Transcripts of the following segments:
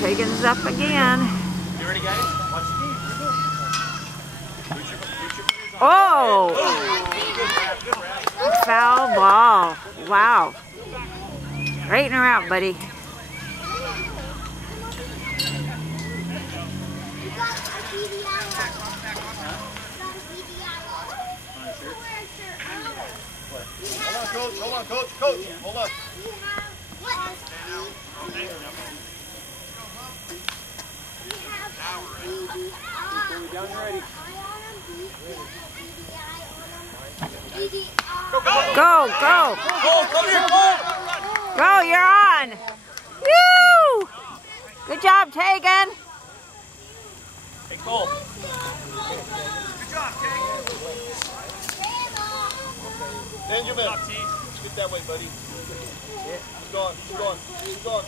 Tegan's up again. You ready, guys? Watch the game. Oh! Foul ball. Wow. Straighten her out, buddy. Hold on, coach, hold on. Go, go. Go, you're on. Woo! Good job, Tegan. Hey, Cole. Good job, Tegan. Benjamin, get that way, buddy. Keep going, keep going, keep going.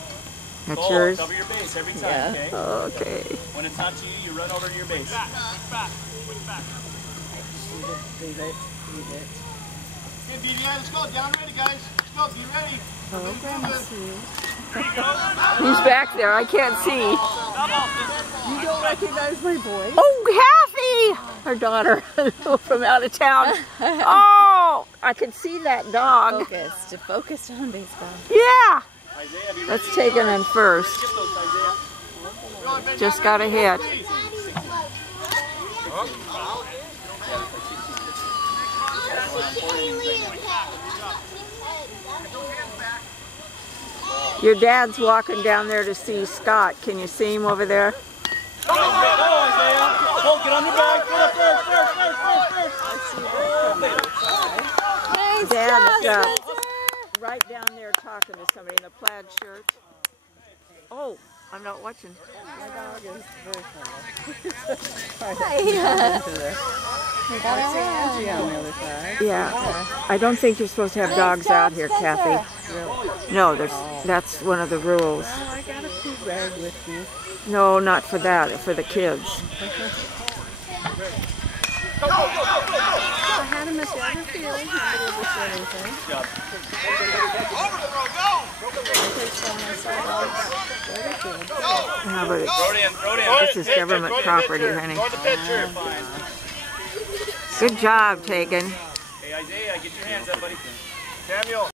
That's Cole, yours? cover your base every time, okay? Okay. When it's not to you, you run over to your base. Quick back. Leave it. Okay, BDI, let's go. Down ready, guys. Let's go. Be ready. He's back there. I can't see. You don't recognize my voice? Oh, Kathy! Her daughter from out of town. Oh, I can see that dog. Focused on baseball. Yeah. Isaiah, be ready. Let's take it in first. Skip those, Isaiah. Just got a hit. Your dad's walking down there to see Scott. Can you see him over there? Go, Isaiah. Cole, get on your back. First. Dad's right down there talking to somebody in a plaid shirt. Oh, I'm not watching. My dog is very friendly. We got Angie on the other side. Yeah. I don't think you're supposed to have dogs out here, Kathy. No, that's one of the rules. Oh, I got a poop bag with me. No, not for that. For the kids. I had him at the other field. He didn't say anything. How about it? This is government property, honey. Good job, Tegan. Hey, Isaiah, get your hands up, buddy. Samuel.